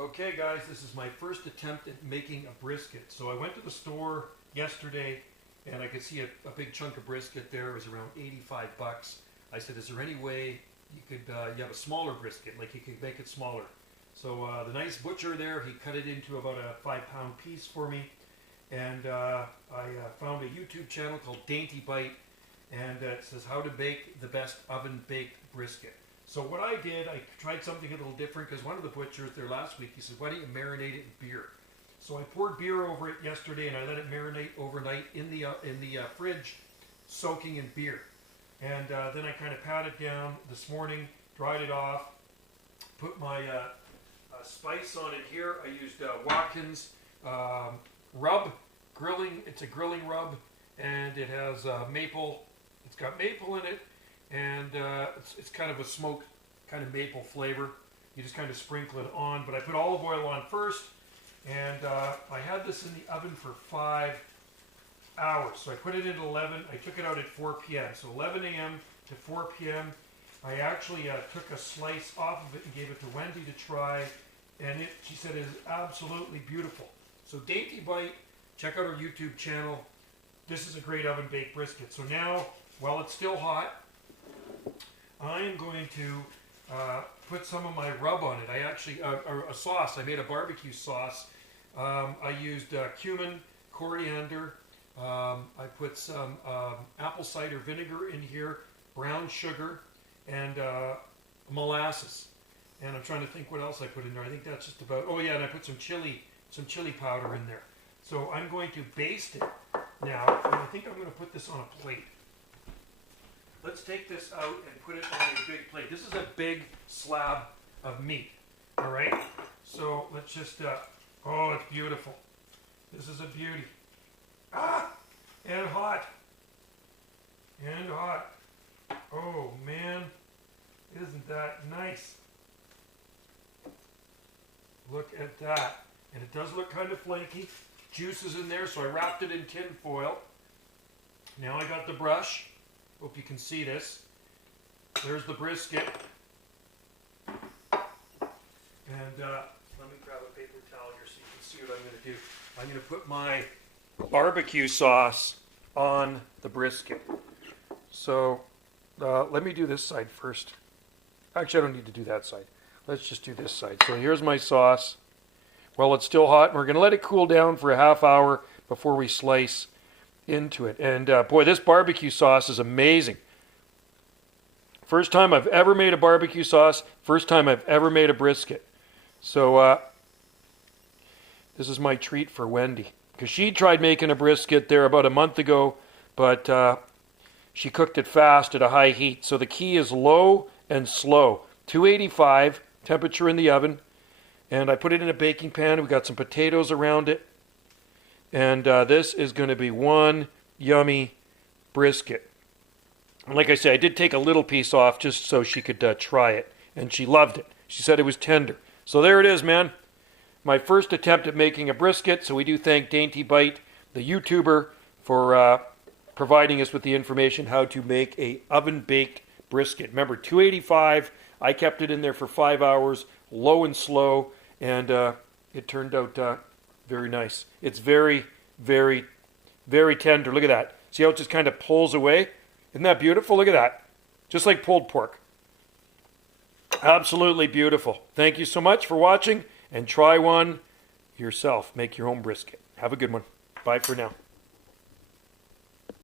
Okay guys, this is my first attempt at making a brisket. So I went to the store yesterday and I could see a big chunk of brisket there. It was around 85 bucks. I said, is there any way you could, you have a smaller brisket, like you could make it smaller? So the nice butcher there, he cut it into about a 5-pound piece for me. And I found a YouTube channel called Dainty Bite, and it says how to bake the best oven baked brisket. So what I did, I tried something a little different because one of the butchers there last week, he said, why don't you marinate it in beer? So I poured beer over it yesterday and I let it marinate overnight in the fridge, soaking in beer. And then I kind of pat it down this morning, dried it off, put my spice on it here. I used Watkins rub, grilling. It's a grilling rub, and it has maple. It's got maple in it, and it's kind of a smoked kind of maple flavor. You just kind of sprinkle it on, but I put olive oil on first, and I had this in the oven for 5 hours. So I put it in at 11. I took it out at 4 p.m. So 11 a.m. to 4 p.m. I actually took a slice off of it and gave it to Wendy to try, and she said it is absolutely beautiful. So Dainty Bite, check out our YouTube channel. This is a great oven baked brisket. So now, while it's still hot, I am going to put some of my rub on it. I actually, a sauce, I made a barbecue sauce. I used cumin, coriander, I put some apple cider vinegar in here, brown sugar, and molasses. And I'm trying to think what else I put in there. I think that's just about, oh yeah, and I put some chili powder in there. So I'm going to baste it now, and I think I'm going to put this on a plate. Let's take this out and put it on a big plate. This is a big slab of meat, all right? So let's just, oh, it's beautiful. This is a beauty. Ah, and hot. And hot. Oh, man, isn't that nice? Look at that. And it does look kind of flaky. Juice is in there, so I wrapped it in tin foil. Now I got the brush. Hope you can see this. There's the brisket. And let me grab a paper towel here so you can see what I'm going to do. I'm going to put my barbecue sauce on the brisket. So let me do this side first. Actually, I don't need to do that side. Let's just do this side. So here's my sauce. Well, it's still hot, and we're going to let it cool down for a half hour before we slice into it. And boy, this barbecue sauce is amazing. First time I've ever made a barbecue sauce. First time I've ever made a brisket. So this is my treat for Wendy, because she tried making a brisket there about a month ago, but she cooked it fast at a high heat. So the key is low and slow. 285 temperature in the oven. And I put it in a baking pan. We got some potatoes around it. And this is going to be one yummy brisket. And like I said, I did take a little piece off just so she could try it. And she loved it. She said it was tender. So there it is, man. My first attempt at making a brisket. So we do thank Dainty Bite, the YouTuber, for providing us with the information how to make a oven-baked brisket. Remember, 285. I kept it in there for 5 hours, low and slow. And it turned out very nice. It's very, very, very tender. Look at that. See how it just kind of pulls away? Isn't that beautiful? Look at that. Just like pulled pork. Absolutely beautiful. Thank you so much for watching, and try one yourself. Make your own brisket. Have a good one. Bye for now.